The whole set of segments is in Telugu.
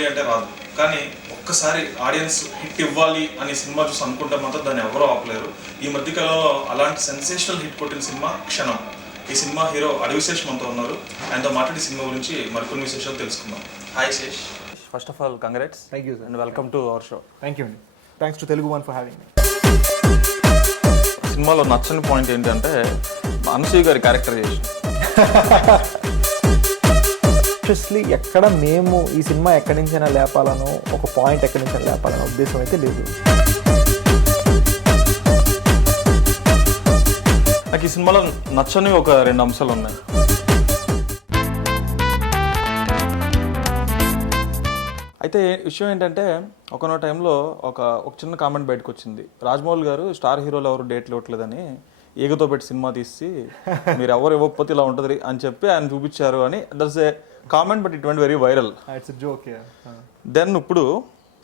రావాలి అంటే రాదు, కానీ ఒక్కసారి ఆడియన్స్ హిట్ ఇవ్వాలి అని సినిమా చూసి అనుకుంటే మాత్రం దాన్ని ఎవరూ ఆపలేరు. ఈ మధ్యకాలంలో అలాంటి సెన్సేషనల్ హిట్ కొట్టిన సినిమా క్షణం. ఈ సినిమా హీరో అడవిశేష్ మనతో ఉన్నారు. ఆయనతో మాట్లాడి సినిమా గురించి మరికొన్ని విశేషాలు తెలుసుకుందాం. Hi Sesh. First of all congrats. Thank you and welcome to our show. Thank you అండి. Thanks to Telugu one for having me. సినిమాలో నచ్చని పాయింట్ ఏంటంటే అనసూయ గారి క్యారెక్టరైజేషన్. ఆబ్వియస్లీ ఎక్కడ మేము ఈ సినిమా ఎక్కడి నుంచైనా లేపాలనో ఒక పాయింట్ ఎక్కడి నుంచైనా లేపాలనో ఉద్దేశం అయితే లేదు. నాకు ఈ సినిమాలో నచ్చని ఒక 2 అంశాలు ఉన్నాయి. అయితే విషయం ఏంటంటే ఒకనో టైంలో ఒక చిన్న కామెంట్ బయటకు వచ్చింది. రాజమౌళి గారు స్టార్ హీరోలు ఎవరు డేట్లు ఇవ్వట్లేదని ఏగతో పెట్టి సినిమా తీసి మీరు ఎవరు ఇవ్వకపోతే ఇలా ఉంటుంది అని చెప్పి ఆయన చూపించారు అని that's a comment, but it went very viral. Then ఇప్పుడు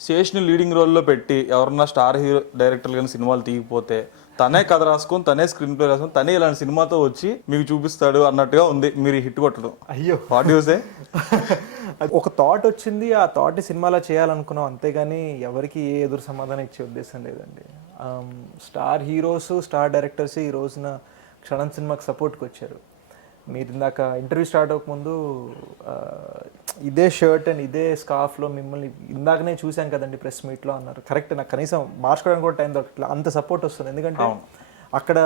శేష్ని లీడింగ్ రోల్లో పెట్టి ఎవరన్నా స్టార్ హీరో డైరెక్టర్లు కానీ సినిమాలు తీయకపోతే తనే కథ రాసుకొని తనే స్క్రీన్ ప్లే రాసుకొని తనే ఇలాంటి సినిమాతో వచ్చి మీకు చూపిస్తాడు అన్నట్టుగా ఉంది మీరు హిట్ కొట్టడం. అయ్యో వాట్ యు సే? ఒక థాట్ వచ్చింది, ఆ థాట్ సినిమాలో చేయాలనుకున్నాం, అంతేగాని ఎవరికి ఏ ఎదురు సమాధానం ఇచ్చే ఉద్దేశం లేదండి. స్టార్ హీరోస్ స్టార్ డైరెక్టర్స్ ఈ రోజున క్షణం సినిమాకి సపోర్ట్కి వచ్చారు. మీరు ఇందాక ఇంటర్వ్యూ స్టార్ట్ అవ్వకముందు ఇదే షర్ట్ అండ్ ఇదే స్కార్ఫ్లో మిమ్మల్ని ఇందాకనే చూశాం కదండి ప్రెస్ మీట్లో అన్నారు. కరెక్ట్, నాకు కనీసం మార్చుకోవడానికి కూడా టైం దొరకట్లేదు, అంత సపోర్ట్ వస్తుంది. ఎందుకంటే అక్కడ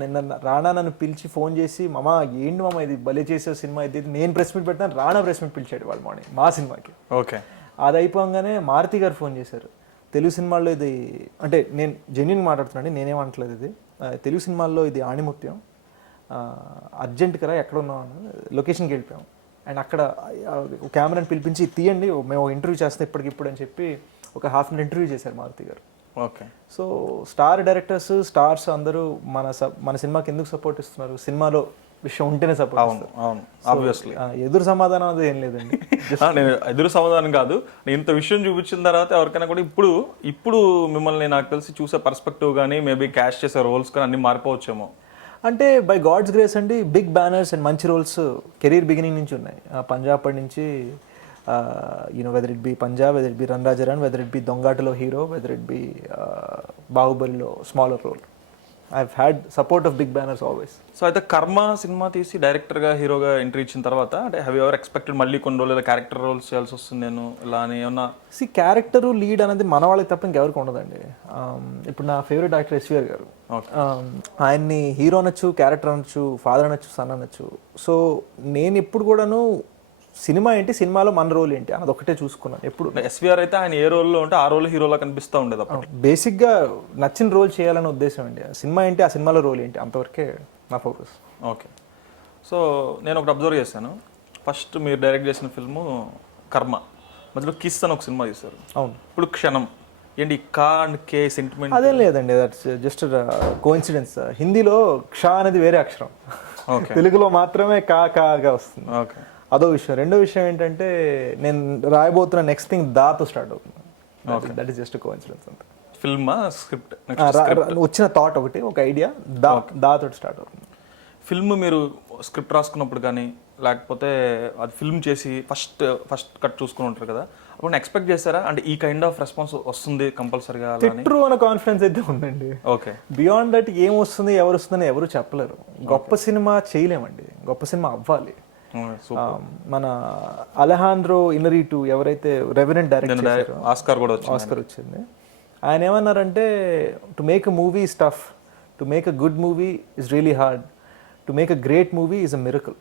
నిన్న రాణా నన్ను పిలిచి ఫోన్ చేసి మామ ఏంటి మామ ఇది భలే చేసే సినిమా ఇది, నేను ప్రెస్ మీట్ పెట్టినా రాణా ప్రెస్ మీట్ పిలిచాడు వాళ్ళు మార్నింగ్ మా సినిమాకి. ఓకే, అది అయిపోగానే మారుతి గారు ఫోన్ చేశారు. తెలుగు సినిమాల్లో ఇది అంటే నేను జెన్యున్ మాట్లాడుతున్నాను, నేనేమంటలేదు, ఇది తెలుగు సినిమాల్లో ఇది ఆణిముత్యం, అర్జెంట్ కదా ఎక్కడ ఉన్నాం అని లొకేషన్కి వెళ్ళిపోయాం. అండ్ అక్కడ కెమెరాని పిలిపించి తీయండి మేము ఇంటర్వ్యూ చేస్తాం ఇప్పటికిప్పుడు అని చెప్పి ఒక హాఫ్ అన్ ఇంటర్వ్యూ చేశారు మారుతి గారు. Okay, so star directors stars అందరూ మన సినిమాకి ఎందుకు సపోర్ట్ ఇస్తున్నారు, సినిమాలో విషయం ఉంటేనే సపోర్ట్. అవును ఆబ్వియస్లీ ఎదురు సమాధానం అది ఏం లేదండి. నేను ఎదురు సమాధానం కాదు, నేను ఇంత విషయం చూపించిన తర్వాత ఎవరికైనా కూడా ఇప్పుడు మిమ్మల్ని నాకు తెలిసి చూసే పర్స్పెక్టివ్ కానీ మేబీ క్యాష్ చేసే రోల్స్ కానీ అన్ని మారిపోవచ్చేమో. అంటే బై గాడ్స్ గ్రేస్ అండి, బిగ్ బ్యానర్స్ అండ్ మంచి రోల్స్ కెరీర్ బిగినింగ్ నుంచి ఉన్నాయి. పంజాబ్ నుంచి whether it be Punjab, whether it be run Raja run, whether it be దొంగాటలో హీరో, వెదర్ ఇట్ బి బాహుబలిలో smaller role, I had support of big banners always. So అయితే కర్మ సినిమా తీసి డైరెక్టర్గా హీరోగా ఎంట్రీ ఇచ్చిన తర్వాత అంటే హ్యావ్ యు ఎవర్ ఎక్స్పెక్టెడ్ మళ్ళీ కొన్ని రోజులు క్యారెక్టర్ రోల్స్ చేయాల్సి వస్తుంది నేను ఇలా అని ఏమన్నా? క్యారెక్టరు లీడ్ అనేది మన వాళ్ళకి తప్ప ఇంకెవరికి ఉండదండి. ఇప్పుడు నా ఫేవరెట్ యాక్టర్ ఎస్వీఆర్ గారు, ఆయన్ని హీరో అనొచ్చు, క్యారెక్టర్ అనొచ్చు, ఫాదర్ అనొచ్చు, సన్ అనొచ్చు. సో నేను ఎప్పుడు కూడాను సినిమా ఏంటి, సినిమాలో మన రోల్ ఏంటి అన్నది ఒకటే చూసుకున్నాను ఎప్పుడు. ఎస్వీఆర్ అయితే ఆయన ఏ రోల్లో ఉంటే ఆ రోల్ హీరోలా కనిపిస్తూ ఉండేది. బేసిక్గా నచ్చిన రోల్ చేయాలనే ఉద్దేశం అండి. సినిమా ఏంటి, ఆ సినిమాలో రోల్ ఏంటి, అంతవరకే నా ఫోకస్. ఓకే, సో నేను ఒకటి అబ్జర్వ్ చేశాను. ఫస్ట్ మీరు డైరెక్ట్ చేసిన ఫిల్ము కర్మ, మధ్యలో కిస్ అని ఒక సినిమా తీశారు. అవును. ఇప్పుడు క్షణం ఏంటి, కా అండ్ కే సెంటిమెంట్? అదేం లేదండి, దట్స్ జస్ట్ కోఇన్సిడెన్స్. హిందీలో క్ష అనేది వేరే అక్షరం, తెలుగులో మాత్రమే కాగా వస్తుంది. ఓకే, అదో విషయం. రెండో విషయం ఏంటంటే నేను రాయబోతున్న నెక్స్ట్ థింగ్ దాతో స్టార్ట్ అవుతుంది. దట్ ఈస్ జస్ట్ కోఇన్సిడెన్స్ అంతే. ఫిల్మ్ స్క్రిప్ట్ వచ్చిన థాట్ ఒకటి, ఒక ఐడియా, దాతో స్టార్ట్ అవుతుంది. ఫిల్మ్ మీరు స్క్రిప్ట్ రాసుకున్నప్పుడు కానీ లేకపోతే అది ఫిల్మ్ చేసి ఫస్ట్ కట్ చూసుకుని ఉంటారు కదా, అప్పుడు ఎక్స్పెక్ట్ చేస్తారా అంటే ఈ కైండ్ ఆఫ్ రెస్పాన్స్ వస్తుంది కంపల్సరీగా తిట్రు అనే కాన్ఫిడెన్స్ అయితే ఉందండి. ఓకే, బియాండ్ దట్ ఏం వస్తుంది ఎవరు వస్తుందని ఎవరు చెప్పలేరు. గొప్ప సినిమా చేయలేమండి, గొప్ప సినిమా అవ్వాలి. మన అలెహాండ్రో ఇనరీటు ఎవరైతే రెవెనెంట్ డైరెక్టర్, ఆస్కార్ వచ్చింది, ఆయన ఏమన్నారంటే to make a movie is tough, to make a good movie is really hard, to make a great movie is a miracle.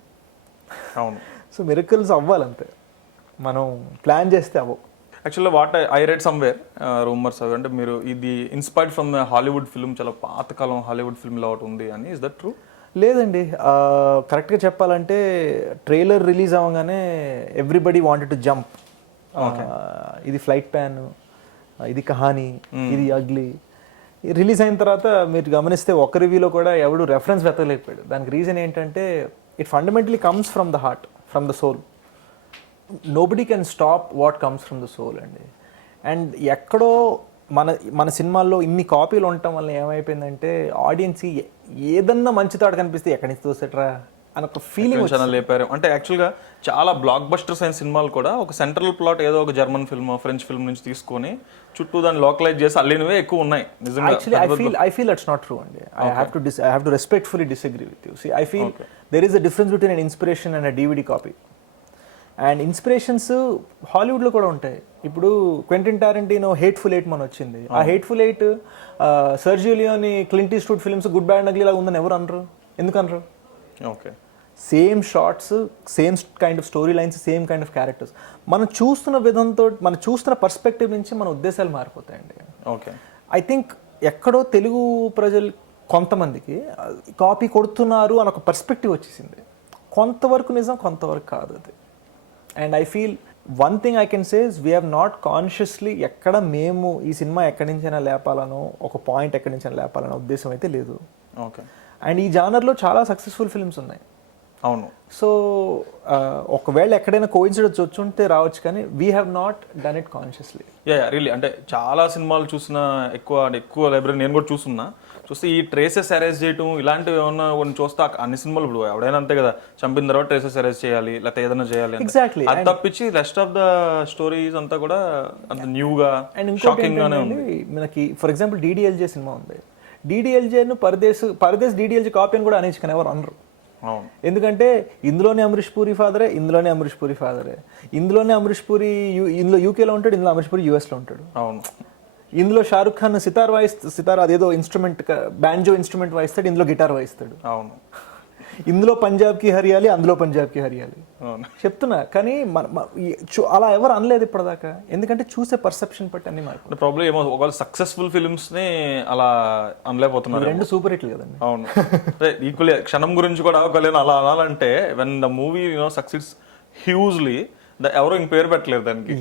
అవును. సో మిరకల్స్ అవ్వాలంతే, మనం ప్లాన్ చేస్తే అవ్వవు. Actually what I read somewhere rumours అవి అంటే మీరు ఇది ఇన్స్పైర్డ్ ఫ్రమ్ హాలీవుడ్ ఫిల్మ్, చాలా పాతకాలం హాలీవుడ్ ఫిల్మ్ ఇలా ఒకటి ఉంది అని. Is that true? లేదండి, కరెక్ట్గా చెప్పాలంటే ట్రైలర్ రిలీజ్ అవ్వగానే ఎవ్రీబడి వాంటెడ్ టు జంప్. ఇది ఫ్లైట్ ప్యాన్, ఇది కహానీ, ఇది అగ్లీ. రిలీజ్ అయిన తర్వాత మీరు గమనిస్తే ఒక రివ్యూలో కూడా ఎవడు రెఫరెన్స్ వెతకలేకపోయాడు. దానికి రీజన్ ఏంటంటే it fundamentally comes from the heart, from the soul. Nobody can stop what comes from the soul అండి. అండ్ ఎక్కడో మన సినిమాల్లో ఇన్ని కాపీలు ఉండటం వల్ల ఏమైపోయిందంటే ఆడియన్స్ ఏదన్నా మంచి తాడు కనిపిస్తే ఎక్కడి నుంచి తోసేట్రా అని ఒక ఫీలింగ్ ఛానల్ లేపారు అంటే యాక్చువల్గా చాలా బ్లాక్ బస్టర్స్ అయిన సినిమాలు కూడా ఒక సెంట్రల్ ప్లాట్ ఏదో ఒక జర్మన్ ఫిల్మ్ ఫ్రెంచ్ ఫిల్మ్ నుంచి తీసుకొని చుట్టూ దాన్ని లోకలైజ్ చేసి అల్లినవే ఎక్కువ ఉన్నాయి నిజంగా. Actually, I feel that's not true. And I have to respectfully disagree with you. See, I feel there is a difference between an inspiration and a DVD copy. And inspirations హాలీవుడ్లో కూడా ఉంటాయి. ఇప్పుడు క్వెంటిన్ టారెంటినో హేట్ఫుల్ ఎయిట్ మన వచ్చింది. ఆ hateful eight Sergio Leone Clint Eastwood films good bad and ugly లాగా ఉందని ఎవరు అనరు? ఎందుకు అనరు? Okay, same shots, same kind of story lines, same kind of characters. మనం చూస్తున్న విధంతో, మనం చూస్తున్న పర్స్పెక్టివ్ నుంచి మన ఉద్దేశాలు మారిపోతాయండి. ఓకే, ఐ థింక్ ఎక్కడో తెలుగు ప్రజలు కొంతమందికి కాపీ కొడుతున్నారు అని ఒక పర్స్పెక్టివ్ వచ్చేసింది. కొంతవరకు నిజం, కొంతవరకు కాదు అది. And I feel one thing I can say is we have not consciously ఎక్కడ మేము ఈ సినిమా ఎక్కడి నుంచైనా లేపాలనో, ఒక పాయింట్ ఎక్కడి నుంచైనా లేపాలనో ఉద్దేశం అయితే లేదు. ఓకే. అండ్ ఈ జానర్లో చాలా సక్సెస్ఫుల్ ఫిల్మ్స్ ఉన్నాయి. అవును. సో ఒకవేళ ఎక్కడైనా కోఇన్సిడెన్స్ వచ్చుంటే రావచ్చు, కానీ we have not done it consciously. Really అంటే చాలా సినిమాలు చూసిన, ఎక్కువ లైబ్రరీ నేను కూడా చూస్తున్నా. చూస్తే ఈ ట్రేసెస్ అరేంజ్ చేయటం ఇలాంటివి ఏమన్నా కొన్ని చూస్తే అన్ని సినిమాలు ఇప్పుడు ఎవడైనా అంతే కదా, చంపిన తర్వాత ట్రేసెస్ అరేంజ్ చేయాలి లేకపోతే ఏదైనా చేయాలి. ఎగ్జాక్ట్లీ. అది తప్పించి రెస్ట్ ఆఫ్ ద స్టోరీస్ అంతా కూడా అంత న్యూగా అండ్ ఇంకోటి మనకి ఫర్ ఎగ్జాంపుల్ DDLJ సినిమా ఉంది. DDLJను పరదేశ్ DDLJ కాపీ అని కూడా అనేసి కానీ ఎవరు అనరు. ఎందుకంటే ఇందులోనే అమరీష్ పూరి ఫాదరే, ఇందులోనే అమరీష్ పూరి ఫాదరే, ఇందులోనే అమరీష్ పూరి ఇందులో యూకేలో ఉంటాడు, ఇందులో అమరీష్ పూరి యూఎస్లో ఉంటాడు. అవును. ఇందులో షారుఖ్ ఖాన్ సితార్ అదేదో ఇన్స్ట్రుమెంట్, బ్యాంజో ఇన్స్ట్రుమెంట్ వాయిస్తాడు, ఇందులో గిటార్ వాయిస్తాడు. అవును. ఇందులో పంజాబ్కి హరియాలి, అందులో పంజాబ్కి హరియాలి చెప్తున్నా. కానీ అలా ఎవరు అనలేదు ఇప్పటిదాకా, ఎందుకంటే చూసే పర్సెప్షన్ బట్టి అన్ని మాకు ప్రాబ్లం ఏమో. ఒకవేళ సక్సెస్ఫుల్ ఫిల్మ్స్ ని అలా అనలేకపోతున్నారు. రెండు సూపర్ హిట్లు కదండి. అవును. ఈక్వల్లీ క్షణం గురించి కూడా ఒకవేళ అలా అనాలంటే when the movie success hugely, ఎవరో ఇంక పేరు పెట్టలేరు దానికి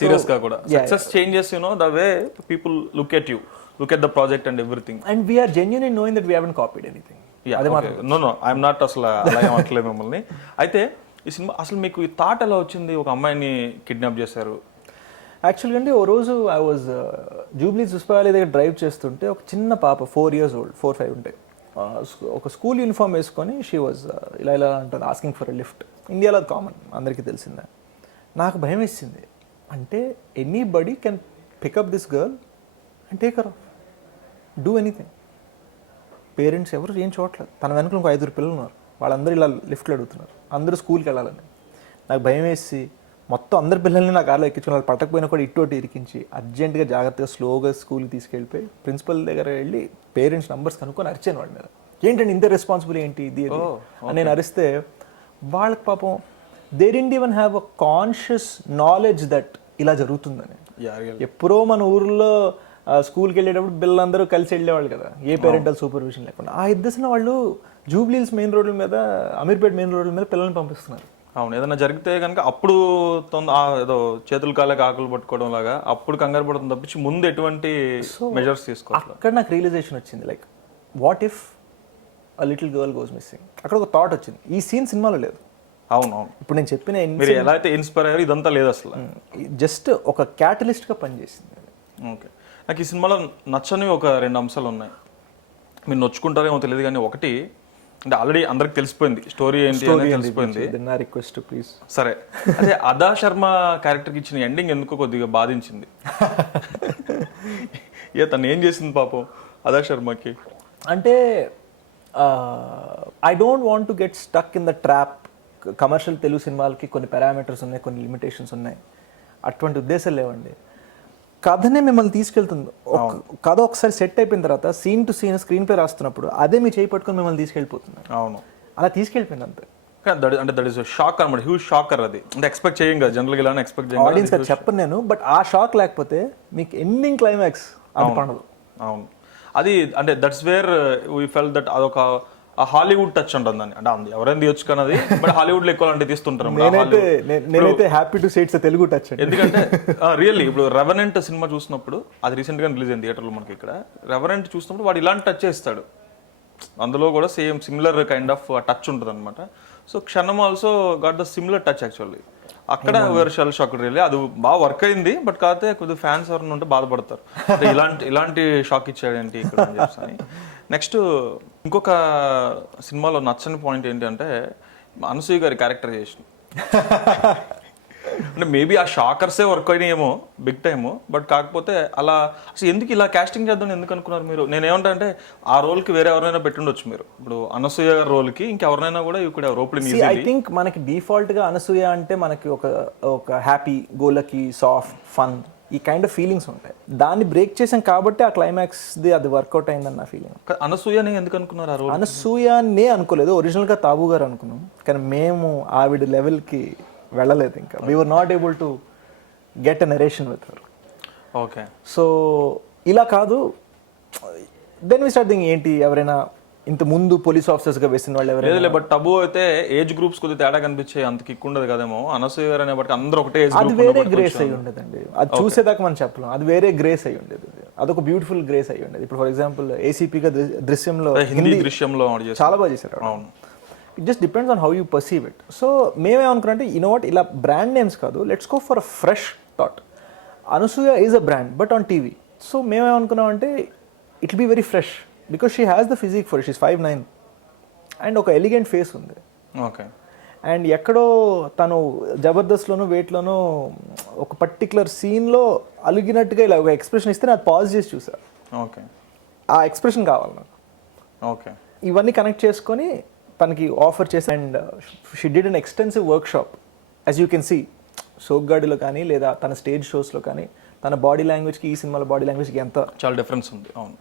సీరియస్ గా కూడా. Success changes the way people look at you, look at the project and everything. And we're genuine in knowing that we haven't copied anything. No I'm not అసలు అలా ఏమట్లేదు మిమ్మల్ని. అయితే ఈ సినిమా అసలు మీకు ఈ థాట్ ఎలా వచ్చింది? ఒక అమ్మాయిని కిడ్నాప్ చేశారు. యాక్చువల్గా అండి, ఓ రోజు ఐ వాజ్ జూబ్లీస్ ఉస్మానియా దగ్గర డ్రైవ్ చేస్తుంటే ఒక చిన్న పాప 4 years old, 4-5 ఉంటాయి, ఒక స్కూల్ యూనిఫామ్ వేసుకొని షీ వాజ్ ఇలా అంటుంది, ఆస్కింగ్ ఫర్ ఎ లిఫ్ట్. ఇండియాలో అది కామన్, అందరికీ తెలిసిందే. నాకు భయం వేసింది. అంటే anybody can pick up this girl and take her of, do anything. Parents ఎవరు ఏం చూడట్లేదు. తన వెనక ఇంకో 5 పిల్లలు ఉన్నారు, వాళ్ళందరూ ఇలా లిఫ్ట్లు అడుగుతున్నారు, అందరూ స్కూల్కి వెళ్ళాలని. నాకు భయం వేసి మొత్తం అందరి పిల్లల్ని నా కార్లో ఎక్కించుకుని, వాళ్ళు పట్టకపోయినా కూడా ఇటు ఇరికించి అర్జెంటుగా జాగ్రత్తగా స్లోగా స్కూల్కి తీసుకెళ్ళిపోయి ప్రిన్సిపల్ దగ్గర వెళ్ళి పేరెంట్స్ నంబర్స్ కనుక్కొని అరిచాను వాళ్ళ మీద. ఏంటంటే ఇంత రెస్పాన్సిబుల్ ఏంటి ఇది అని నేను అరిస్తే, వాళ్ళకి పాపం they didn't even have a conscious knowledge that ఇలా జరుగుతుందని. ఎప్పుడో మన ఊర్లో స్కూల్కి వెళ్ళేటప్పుడు పిల్లలందరూ కలిసి వెళ్ళేవాళ్ళు కదా, ఏ పేరెంటల్ సూపర్విజన్ లేకుండా. ఆ ఇద్దసిన వాళ్ళు జూబ్లీహిల్స్ మెయిన్ రోడ్ల మీద, అమీర్పేట్ మెయిన్ రోడ్ల మీద పిల్లల్ని పంపిస్తున్నారు. అవును. ఏదైనా జరిగితే కనుక అప్పుడు ఏదో చేతులు కాలేక ఆకులు పట్టుకోవడం లాగా అప్పుడు కంగారు పడుతుంది తప్పించి ముందు ఎటువంటి మెజర్స్ తీసుకోవాలి. అక్కడ నాకు రియలైజేషన్ వచ్చింది, like what if a little girl goes missing. అక్కడ ఒక థాట్ వచ్చింది. ఈ సీన్ సినిమాలో లేదు. అవును. ఇప్పుడు నేను చెప్పిన మీరు ఎలా అయితే ఇన్స్పైర్ అయ్యారు ఇదంతా లేదు అసలు, జస్ట్ ఒక క్యాటలిస్ట్గా పనిచేసింది. ఓకే. నాకు ఈ సినిమాలో నచ్చని ఒక 2 అంశాలు ఉన్నాయి. మీరు నొచ్చుకుంటారేమో తెలియదు కానీ, ఒకటి అంటే ఆల్రెడీ అందరికి తెలిసిపోయింది స్టోరీ ఏంటి అనేది తెలిసిపోయింది. Request please. సరే, అదే అదా శర్మ క్యారెక్టర్కి ఇచ్చిన ఎండింగ్ ఎందుకో కొద్దిగా బాధించింది. తను ఏం చేసింది పాపం అదా శర్మకి అంటే, I don't want to get stuck in the trap. Commercial Telugu సినిమాలకి కొన్ని పారామీటర్స్ ఉన్నాయి, కొన్ని లిమిటేషన్స్ ఉన్నాయి. అటువంటి ఉద్దేశాలు లేవండి. కథనే మిమ్మల్ని తీసుకెళ్తుంది. కథ ఒకసారి సెట్ అయిపోయిన తర్వాత scene to scene screenplay రాస్తున్నప్పుడు అదే మీ చేయి పట్టుకొని మిమ్మల్ని తీసుకెళ్ళిపోతుంది. అవును, అలా తీసుకెళ్ళిపోయింది అంతే. అంటే దట్ ఈస్ షాక్ అనమాట, హ్యూజ్ షాకర్. అది అంటే ఎక్స్పెక్ట్ చేయం కదా జనరల్గా, ఇలా ఎక్స్పెక్ట్ చేయం ఆడియన్స్ అది చెప్పను నేను. బట్ ఆ షాక్ లేకపోతే మీకు ఎండింగ్ క్లైమాక్స్ అది పండదు. అవును, అది అంటే that's where we fell that అదొక హాలీవుడ్ టచ్ ఉంటుంది అని. అంటే ఎవరైనా తీయొచ్చు కానీ అది, బట్ హాలీవుడ్ లో ఎక్కువ అంటే తీస్తుంటారు. నేనైతే happy to say it's Telugu touch. ఎందుకంటే రియల్లీ ఇప్పుడు రెవెనెంట్ సినిమా చూసినప్పుడు, అది రీసెంట్ గా రిలీజ్ అయింది థియేటర్లో మనకి ఇక్కడ. రెవెనెంట్ చూసినప్పుడు వాడు ఇలాంటి టచ్ చేస్తాడు, అందులో కూడా same similar kind of touch ఉంటుంది అనమాట. సో క్షణం also got the similar touch actually. అక్కడ వేరే షెల్ షాక్ రియల్లీ అది బాగా వర్క్ అయింది. బట్ కాకపోతే కొద్దిగా ఫ్యాన్స్ ఎవరైనా ఉంటే బాధపడతారు, అంటే ఇలాంటి షాక్ ఇచ్చాడేంటి ఇక్కడ అని చెప్పి. నెక్స్ట్ ఇంకొక సినిమాలో నచ్చని పాయింట్ ఏంటంటే అనసూయ గారి క్యారెక్టరైజేషన్. అంటే మేబీ ఆ షాకర్సే వర్క్ అయినాయేమో బిగ్ టైమ్, బట్ కాకపోతే అలా అసలు ఎందుకు ఇలా కాస్టింగ్ చేద్దాం ఎందుకు అనుకున్నారు మీరు? నేనేమంటా అంటే ఆ రోల్కి వేరే ఎవరైనా పెట్టుండొచ్చు మీరు. ఇప్పుడు అనసూయ గారి రోల్కి ఇంకెవరైనా కూడా ఇక్కడ ఓపెన్ ఐ థింక్ మనకి డిఫాల్ట్ గా అనసూయ అంటే మనకి ఒక హ్యాపీ గోలకి సాఫ్ట్ ఫన్ ఈ కైండ్ ఆఫ్ ఫీలింగ్స్ ఉంటాయి. దాన్ని బ్రేక్ చేసాం కాబట్టి ఆ క్లైమాక్స్ ది అది వర్కౌట్ అయిందని నా ఫీలింగ్. అనసూయనే ఎందుకు అనుకున్నారు ఆ రోల్? అనసూయనే అనుకోలేదు, ఒరిజినల్ గా తాబు గారు అనుకున్నాం, కానీ మేము ఆవిడ లెవెల్కి వెళ్ళలేదు. ఇంకా we were not able to get a narration with her. Okay, so ఇలా కాదు. దెన్ వి స్టార్ట్ థింక్ ఏంటి ఎవరైనా ఇంత ముందు పోలీస్ ఆఫీసర్స్ గా వేసిన వాళ్ళు ఎవరైనా. బట్ టబు అయితే ఏజ్ గ్రూప్స్ కొద్దిగా తేడా కనిపించే అంత కిక్ ఉండదు కదేమో. అనసూయ గారు అనేప్పటికీ అందరూ ఒకటే ఏజ్ అది వేరే గ్రేస్ అయి ఉండేదండి. అది చూసేదాకా మనం చెప్పలేం, అది వేరే గ్రేస్ అయి ఉండేది. అదొక బ్యూటిఫుల్ గ్రేస్ అయి ఉండేది. ఇప్పుడు ఫర్ ఎగ్జాంపుల్ ఏసీపీగా దృశ్యంలో హిందీ దృశ్యంలో చాలా బాగా చేశారు. It just depends on how you perceive it. So మేమేమనుకున్నాం అంటే యు నో వాట్, ఇలా బ్రాండ్ నేమ్స్ కాదు, let's go for a fresh thought. Anasuya is a brand but on TV. So మేమేమనుకున్నాం అంటే it will be very fresh because she has the physique for, she's 5'9" and ఒక ఎలిగెంట్ ఫేస్ ఉంది. ఓకే, అండ్ ఎక్కడో తను జబర్దస్త్లోనూ వేట్లోనూ ఒక పర్టికులర్ సీన్లో అలిగినట్టుగా ఇలా ఒక ఎక్స్ప్రెషన్ ఇస్తే నాకు పాజ్ చేసి చూసా. ఓకే, ఆ ఎక్స్ప్రెషన్ కావాలి నాకు. ఓకే, ఇవన్నీ కనెక్ట్ చేసుకొని తనకి ఆఫర్ చేసి, and she did an extensive workshop as you can see సోగ్గాడిలో కానీ లేదా తన స్టేజ్ షోస్లో కానీ తన బాడీ లాంగ్వేజ్కి ఈ సినిమాలో బాడీ లాంగ్వేజ్కి ఎంత చాలా డిఫరెన్స్ ఉంది. అవును,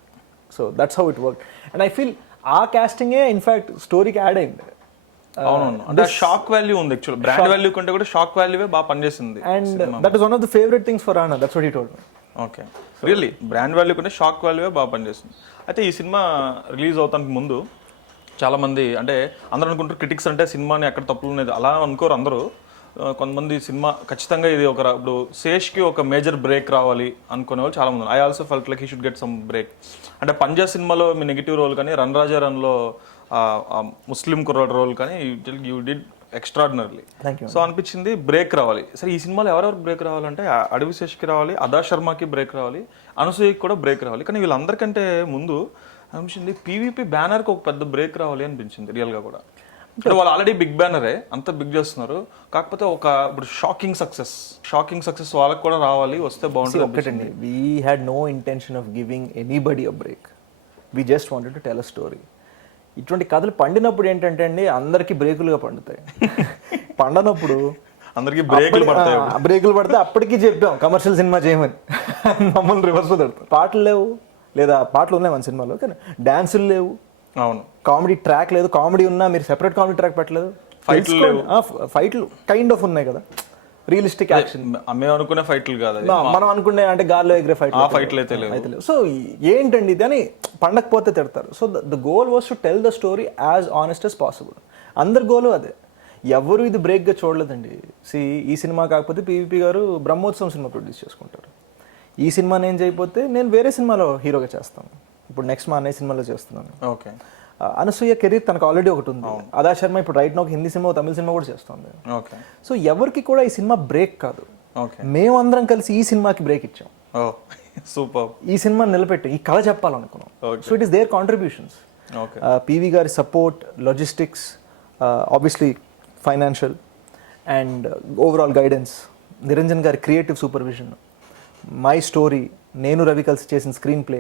so that's how it work. And I feel ఆ కాస్టింగే ఇన్ఫాక్ట్ స్టోరీకి యాడ్ అయింది. అవునవును, అంటే షాక్ వాల్యూ ఉంది యాక్చువల్, బ్రాండ్ వాల్యూ కంటే కూడా షాక్ వాల్యూవే బాగా పనిచేసింది. And that is one of the favourite things for Anna, that's what he told me. Okay, really brand value కంటే షాక్ వాల్యూవే బాగా పనిచేస్తుంది. అయితే ఈ సినిమా రిలీజ్ అవుతానికి ముందు చాలామంది, అంటే అందరూ అనుకుంటారు క్రిటిక్స్ అంటే సినిమాని ఎక్కడ తప్పులు ఉన్నది అలా అనుకోరు అందరూ. కొంతమంది సినిమా ఖచ్చితంగా ఇది ఒక, ఇప్పుడు శేష్కి ఒక మేజర్ బ్రేక్ రావాలి అనుకునే వాళ్ళు చాలా మంది. I also felt like he should get some break. అంటే పంజా సినిమాలో మీ నెగిటివ్ రోల్ కానీ, రన్ రాజా రన్లో ముస్లిం కుర్రాడ్ రోల్ కానీ యూ డిడ్ ఎక్స్ట్రాడినరీలీ. సో అనిపించింది బ్రేక్ రావాలి. సరే ఈ సినిమాలో ఎవరెవరికి బ్రేక్ రావాలంటే అడవి శేష్కి రావాలి, అదా శర్మకి బ్రేక్ రావాలి, అనసూయకి కూడా బ్రేక్ రావాలి. కానీ వీళ్ళందరికంటే ముందు అనిపించింది పీవీపీ బ్యానర్కి ఒక పెద్ద బ్రేక్ రావాలి అనిపించింది రియల్గా కూడా. అంటే వాళ్ళు ఆల్రెడీ బిగ్ బ్యానరే, అంత బిగ్ చేస్తున్నారు, కాకపోతే ఒక ఇప్పుడు షాకింగ్ సక్సెస్ వాళ్ళకి కూడా రావాలి, వస్తే బాగుంటుంది. ఒకటండి, we had no intention of giving anybody a break, we just wanted to tell a story. ఇటువంటి కథలు పండినప్పుడు ఏంటంటే అండి అందరికీ బ్రేకులుగా పండుతాయి. పండనప్పుడు అందరికి బ్రేకులు పడితే అప్పటికీ చెప్పాం కమర్షియల్ సినిమా చేయమని, మమ్మల్ని రివర్స్ పెడతాం. పాటలు లేవు, లేదా పాటలు ఉన్నాయి మన సినిమాలో కానీ డాన్సులు లేవు. అవును, కామెడీ ట్రాక్ లేదు. కామెడీ ఉన్నా మీరు సెపరేట్ కామెడీ ట్రాక్ పెట్టలేదు. ఫైట్లు కైండ్ ఆఫ్ ఉన్నాయి కదా, రియలిస్టిక్ యాక్షన్. మేము అనుకునే ఫైట్లు కాదు, మనం అనుకునే అంటే గాల్లో ఎగిరే ఫైట్లు అయితే లేవు. సో ఏంటండి ఇది అని పండకపోతే తిడతారు. So the goal was to tell the story as honest as possible. అందరి గోలు అదే. ఎవరు ఇది బ్రేక్గా చూడలేదండి. ఈ సినిమా కాకపోతే పీవీపీ గారు బ్రహ్మోత్సవం సినిమా ప్రొడ్యూస్ చేసుకుంటారు. ఈ సినిమా నేను చేయకపోతే నేను వేరే సినిమాలో హీరోగా చేస్తాను. ఇప్పుడు నెక్స్ట్ మా అన్నయ్య సినిమాలో చేస్తున్నాను. ఓకే, అనసూయ కెరీర్ తనకు ఆల్రెడీ ఒకటి ఉంది. అదా శర్మ ఇప్పుడు రైట్ నో ఒక హిందీ సినిమా, తమిళ సినిమా కూడా చేస్తుంది. ఓకే, సో ఎవరికి కూడా ఈ సినిమా బ్రేక్ కాదు. ఓకే, మేమందరం కలిసి ఈ సినిమాకి బ్రేక్ ఇచ్చాం. సూపర్. ఈ సినిమా నిలబెట్టి ఈ కథ చెప్పాలనుకున్నాం. So it is their contributions. PV గారి support, logistics, obviously financial and overall guidance, Niranjan గారి క్రియేటివ్ సూపర్విజన్, మై స్టోరీ, నేను రవి కలిసి చేసిన స్క్రీన్ ప్లే,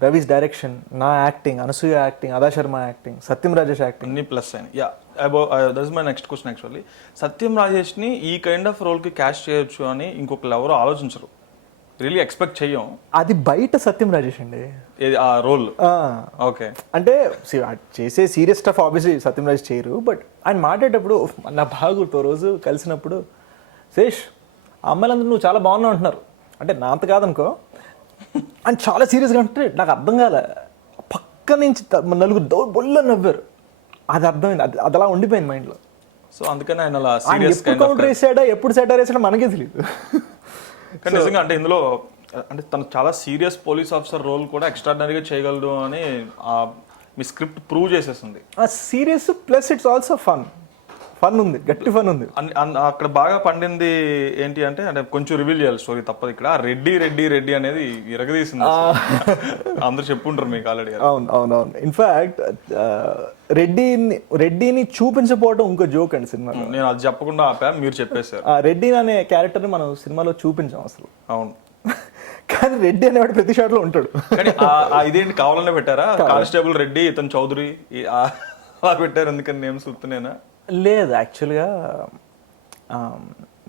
రవిస్ డైరెక్షన్, నా acting, Anasuya acting, Adah Sharma acting, Satyam Rajesh acting, అన్ని ప్లస్ అయినాయి. Yeah, that's my next question actually. Satyam రాజేష్ని ఈ కైండ్ ఆఫ్ రోల్కి క్యాష్ చేయొచ్చు అని ఇంకొకరు ఎవరు ఆలోచించరు, రియల్లీ ఎక్స్పెక్ట్ చెయ్యం. అది బయట సత్యం రాజేష్ అండి ఆ రోల్. ఓకే, అంటే చేసే సీరియస్ స్టఫ్ ఆబ్వియస్లీ సత్యం రాజేష్ చేయరు, బట్ ఆయన మాట్లాడేటప్పుడు నా బాగుతో రోజు కలిసినప్పుడు శేష్ అమ్మాయిలందరూ నువ్వు చాలా బాగున్నావు అంటున్నారు అంటే నా అంత కాదనుకో, అండ్ చాలా సీరియస్గా అంటే నాకు అర్థం కాలే. పక్క నుంచి నలుగురు బొల్ల నవ్వారు, అది అర్థమైంది, అది అలా ఉండిపోయింది మైండ్లో. సో అందుకని ఆయన అలా సీరియస్ ఎప్పుడు కౌంటర్ వేసాడా ఎప్పుడు సెటర్ వేసాడా మనకే తెలియదు. కానీ నిజంగా అంటే ఇందులో అంటే తను చాలా సీరియస్ పోలీస్ ఆఫీసర్ రోల్ కూడా ఎక్స్ట్రాడినరీగా చేయగలడు అని మీ స్క్రిప్ట్ ప్రూవ్ చేసేస్తుంది. Serious plus it's also fun. Fun ఉంది, గట్టి ఫన్ ఉంది. అక్కడ బాగా పండింది ఏంటి అంటే కొంచెం రివీల్ చేయాలి స్టోరీ తప్పదు ఇక్కడ. రెడ్డి రెడ్డి రెడ్డి అనేది ఇరగదీసింది. అందరూ చెప్పుంటారు మీకు ఆల్రెడీ. అవును. ఇన్ఫాక్ట్ రెడ్డిని చూపించకపోవడం ఇంకో జోక్ అండి సినిమాలో. నేను అది చెప్పకుండా ఆపా, మీరు చెప్పేశారు. రెడ్డి అనే క్యారెక్టర్ మనం సినిమాలో చూపించాం అసలు. అవును, కానీ రెడ్డి అనేవాడు ప్రతి షాట్ లో ఉంటాడు. కానీ ఇదేంటి కావాలనే పెట్టారా? కానిస్టేబుల్ రెడ్డి, ఇతను చౌదరి అలా పెట్టారు, ఎందుకని నేమ్స్ గుర్తునేనా? లేదు, యాక్చువల్గా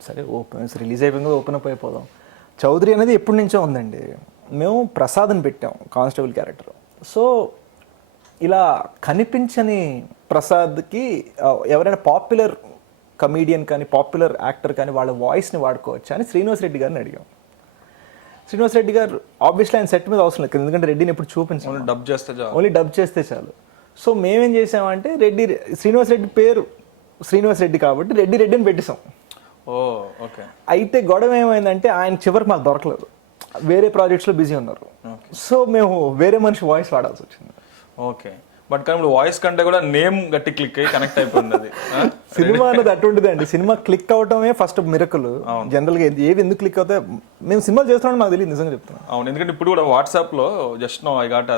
సరే రిలీజ్ అయిపోయింది, ఓపెన్ అప్ అయిపోదాం. చౌదరి అనేది ఎప్పటి నుంచో ఉందండి. మేము ప్రసాద్ని పెట్టాం కానిస్టేబుల్ క్యారెక్టర్. సో ఇలా కనిపించని ప్రసాద్కి ఎవరైనా పాపులర్ కమీడియన్ కానీ పాపులర్ యాక్టర్ కానీ వాళ్ళ వాయిస్ని వాడుకోవచ్చా అని శ్రీనివాస్ రెడ్డి గారిని అడిగాం. శ్రీనివాస్ రెడ్డి గారు ఆబ్వియస్లీ ఆయన సెట్ మీద అవసరం లేదు, ఎందుకంటే రెడ్డిని ఎప్పుడు చూపించాం, ఓన్లీ డబ్ చేస్తే చాలు. సో మేమేం చేసామంటే శ్రీనివాస్ రెడ్డి పేరు శ్రీనివాస్ రెడ్డి కాబట్టి రెడ్డి అని పెట్టేశాం. అయితే గొడవ ఏమైందంటే ఆయన చివరికి మాకు దొరకలేదు, వేరే ప్రాజెక్ట్స్లో బిజీ ఉన్నారు. సో మేము వేరే మనిషి వాయిస్ వాడాల్సి వచ్చింది. ఓకే, బట్ కానీ ఇప్పుడు వాయిస్ కంటే కూడా నేమ్ గట్టి క్లిక్ అయ్యి కనెక్ట్ అయిపోయింది. అది సినిమా అనేది అటువంటిది అండి. సినిమా క్లిక్ అవటమే ఫస్ట్ మిరకల్. జనరల్గా ఏవి ఎందుకు క్లిక్ అవుతాయి, మేము సినిమాలు చేస్తున్నాం మాకు తెలియదు, నిజంగా చెప్తున్నాం. అవును, ఎందుకంటే ఇప్పుడు కూడా వాట్సాప్ లో just no I got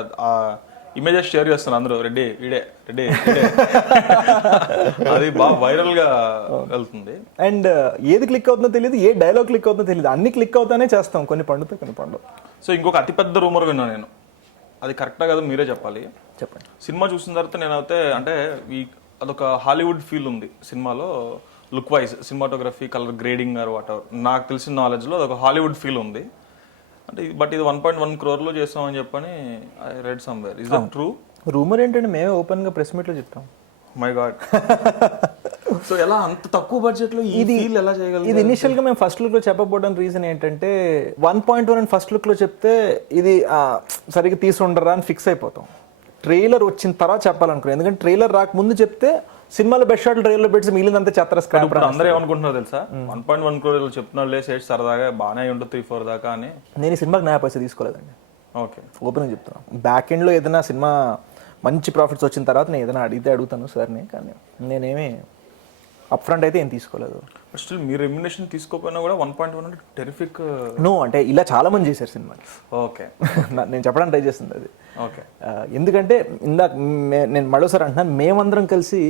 images share చేస్తున్నారు అందరూ, రెడ్డి రెడ్డి అది బాగా వైరల్ గా వెళ్తుంది. అండ్ ఏది క్లిక్ అవుతుందో తెలియదు, ఏ డైలాగ్ క్లిక్ అవుతుందో తెలియదు, అన్ని క్లిక్ అవుతానే చేస్తాం, కొన్ని పండుతాయి కొన్ని పండు. సో ఇంకొక అతిపెద్ద రూమర్ విన్నాను నేను, అది కరెక్టా కదా మీరే చెప్పాలి. చెప్పండి. సినిమా చూసిన తర్వాత నేనైతే అంటే అదొక హాలీవుడ్ ఫీల్ ఉంది సినిమాలో, look wise, cinematography, colour grading or whatever, నాకు తెలిసిన నాలెడ్జ్లో అదొక హాలీవుడ్ ఫీల్ ఉంది అంటే. బట్ ఇది 1.1 crore లో చేస్తామని చెప్పని I read somewhere. Is that true? Rumour ఏంటంటే మేమే ఓపెన్ గా ప్రెస్ మీట్ లో చెప్తాం. My God. సో ఎలా అంత తక్కువ బడ్జెట్ లో ఇది ఎలా చేయగలరు? ఇది ఇనిషియల్ గా మేము ఫస్ట్ లుక్ లో చెప్పబోవడానికి రీజన్ ఏంటంటే 1.1 అని ఫస్ట్ లుక్ లో చెప్తే ఇది సరిగ్గా తీసి ఉండరా అని ఫిక్స్ అయిపోతాం. ట్రైలర్ వచ్చిన తర్వాత చెప్పాలనుకున్నాం, ఎందుకంటే ట్రైలర్ రాకముందు చెప్తే సినిమాలో బెస్ట్ షాట్ ట్రైలర్ పెట్టి మిగిలినంత చెత్తర స్క్రాప్. అందరూ ఏమనుకుంటున్నారు తెలుసా, 1.1 crore చెప్తున్నారు లే సేట్ సరదాగా బాగానే ఉంటుంది 3-4 దాకా అని. నేను ఈ సినిమాకి నా పైసా తీసుకోలేదండి. ఓకే, ఓపెన్ గా చెప్తున్నాను. బ్యాక్ ఎండ్ లో ఏదైనా సినిమా మంచి ప్రాఫిట్స్ వచ్చిన తర్వాత నేను ఏదైనా అడుగుతాను సార్ని, కానీ నేనేమి అప్ ఫ్రంట్ అయితే ఏం తీసుకోలేదు. బట్ స్టిల్ మీరు రెమ్యునరేషన్ తీసుకోకపోయినా కూడా 1.1 అంటే టెరిఫిక్. నో, అంటే ఇలా చాలా మంది చేశారు సినిమా. ఓకే, నేను చెప్పడానికి ట్రై చేస్తుంది అది. ఓకే, ఎందుకంటే ఇందాక నేను మరోసారి అంటున్నాను, మేమందరం కలిసి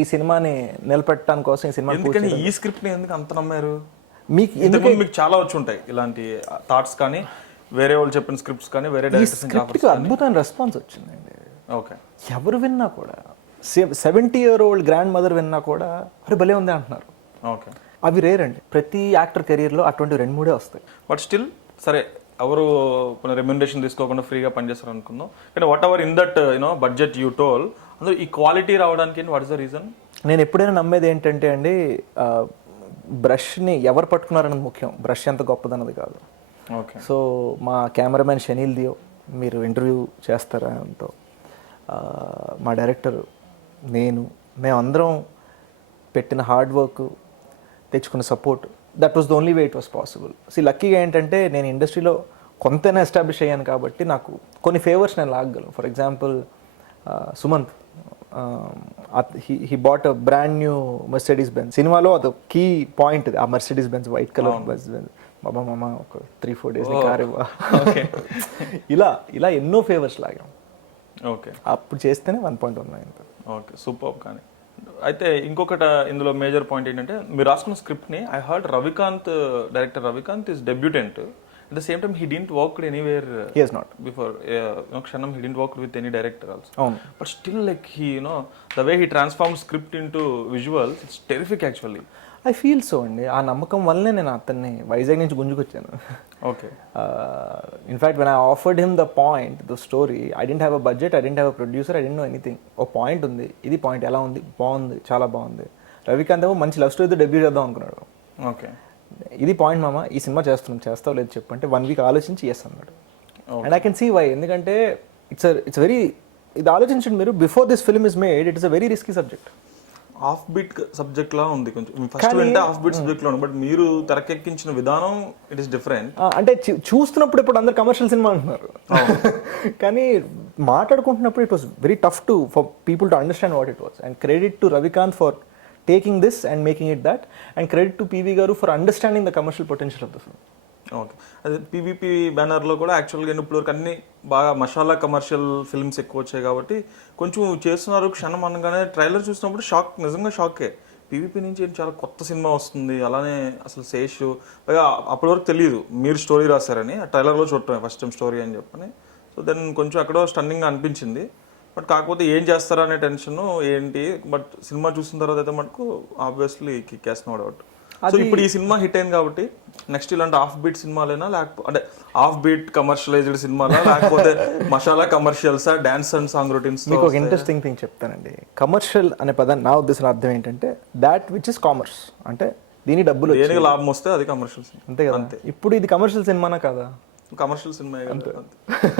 ఈ సినిమాని నిలబెట్టడానికి కోసం ఈ సినిమా. ఎందుకని ఈ స్క్రిప్ట్ ని ఎందుకు అంత నమ్మారు? మీకు చాలా వచ్చి ఉంటాయి ఇలాంటి థాట్స్, కానీ వేరే వాళ్ళు చెప్పిన స్క్రిప్ట్స్ కానీ వేరే డైరెక్టర్స్ అద్భుతమైన రెస్పాన్స్ వచ్చిందండి. ఓకే, ఎవరు విన్నా కూడా 70-year-old గ్రాండ్ మదర్ విన్నా కూడా అరే భలే ఉంది అంటున్నారు. ఓకే, అవి రేర్ అండి, ప్రతి యాక్టర్ కెరీర్లో అటువంటి 2-3 వస్తాయి. బట్ స్టిల్ సరే, ఎవరు రెమ్యునరేషన్ తీసుకోకుండా ఫ్రీగా పనిచేస్తారు అనుకుందాం, కానీ what ever in that budget you told, అందులో ఈ క్వాలిటీ రావడానికి వాట్ ఇస్ ద రీజన్? నేను ఎప్పుడైనా నమ్మేది ఏంటంటే అండి, బ్రష్ని ఎవరు పట్టుకున్నారన్నది ముఖ్యం, బ్రష్ ఎంత గొప్పదన్నది కాదు. ఓకే, సో మా కెమెరామెన్ షనీల్ దియో, మీరు ఇంటర్వ్యూ చేస్తారా అంటూ, మా డైరెక్టర్, మేమందరం పెట్టిన హార్డ్ వర్క్, తెచ్చుకున్న support, that was the only way it was possible. లక్కీగా ఏంటంటే నేను ఇండస్ట్రీలో కొంతైనా ఎస్టాబ్లిష్ అయ్యాను కాబట్టి నాకు కొన్ని ఫేవర్స్ నేను లాగలను. For example Sumanth, he bought a brand new Mercedes Benz. సినిమాలో అది కీ పాయింట్, ఆ Mercedes Benz, white colour Benz. బాబా మామ ఒక 3-4 days కార్ ఇవ్వ. ఇలా ఎన్నో ఫేవర్స్ లాగాం. ఓకే, అప్పుడు చేస్తేనే 1.1 అయింది. Okay, super. కానీ అయితే ఇంకొకటి ఇందులో మేజర్ పాయింట్ ఏంటంటే, మీరు రాసుకున్న స్క్రిప్ట్ని I heard Ravikanth, director Ravikanth is debutant. At the same time, he didn't worked anywhere. He has not before. Kshanam, he didn't work with any director also. Oh. But still, like he, the way he transforms script into visuals, it's terrific actually. I feel so అండి. ఆ నమ్మకం వల్లనే నేను అతన్ని వైజాగ్ నుంచి గుంజుకొచ్చాను. Okay. In fact, when I offered him the point, the story, I didn't have a budget, I didn't have a producer, I didn't know anything. ఓ పాయింట్ ఉంది, ఇది పాయింట్ ఎలా ఉంది, బాగుంది, చాలా బాగుంది. రవికాంత్ ఏమో మంచి లవ్ స్టోరీతో డెబ్యూ చేద్దాం అనుకున్నాడు. ఓకే, ఇది పాయింట్ మామ, ఈ సినిమా చేస్తావు లేదు చెప్పంటే 1 week ఆలోచించి ఎస్ అన్నాడు. And I can see why, ఎందుకంటే ఇట్స్ వెరీ, ఇది ఆలోచించండి మీరు, before this film is made it is a very risky subject. Offbeat subject లా ఉంది కొంచెం, ఫస్ట్ వింటే హాఫ్ బీట్ సబ్జెక్ట్ లో ఉంది, బట్ మీరు తెరకెక్కించిన విధానం ఇట్ ఇస్ డిఫరెంట్. అంటే చూస్తున్నప్పుడు ఇప్పుడు అందరు కమర్షియల్ సినిమా అంటున్నారు, కానీ మాట్లాడుకుంటున్నప్పుడు it was very tough to for people to understand what it was. And credit to Ravikanth for taking this and making it that, and credit to PV గారు for understanding the commercial potential of the film. Okay, అదే పీవీపీ బ్యానర్లో కూడా యాక్చువల్గా ఇప్పుడు అన్ని బాగా మసాలా కమర్షియల్ ఫిల్మ్స్ ఎక్కువ వచ్చాయి కాబట్టి కొంచెం చేస్తున్నారు. క్షణం అనగానే ట్రైలర్ చూసినప్పుడు షాక్, నిజంగా షాకే. పీవీపీ నుంచి చాలా కొత్త సినిమా వస్తుంది, అలానే అసలు శేష్ పైగా అప్పటి వరకు తెలియదు మీరు స్టోరీ రాశారని, ఆ ట్రైలర్లో చూడటమే ఫస్ట్ టైం స్టోరీ అని చెప్పని. సో దెన్ కొంచెం ఎక్కడో స్టన్నింగ్ అనిపించింది. బట్ కాకపోతే ఏం చేస్తారనే టెన్షన్ ఏంటి, బట్ సినిమా చూసిన తర్వాత అయితే మటుకు ఆబ్వియస్లీ కిక్కేస్తున్నాడు అవుట్. సో ఇప్పుడు ఈ సినిమా హిట్ అయింది కాబట్టి నెక్స్ట్ ఇలాంటి ఆఫ్ బీట్ సినిమాలేనా, లేకపోతే అంటే ఆఫ్ బీట్ కమర్షియలైజ్డ్ సినిమాలా, లేకపోతే మసాలా కమర్షియల్సా, డాన్స్ అండ్ సాంగ్ రొటీన్స్? మీకు ఒక ఇంట్రెస్టింగ్ థింగ్ చెప్తానండి. కమర్షియల్ అనే పదాన్ని నా ఉద్దేశం అర్థం ఏంటంటే దాట్ విచ్ ఇస్ కామర్స్, అంటే దీని డబ్బులు దేనికి లాభం వస్తే అది కమర్షియల్ సినిమా, అంతే కదా. ఇప్పుడు ఇది కమర్షియల్ సినిమానా కదా? Commercial cinema.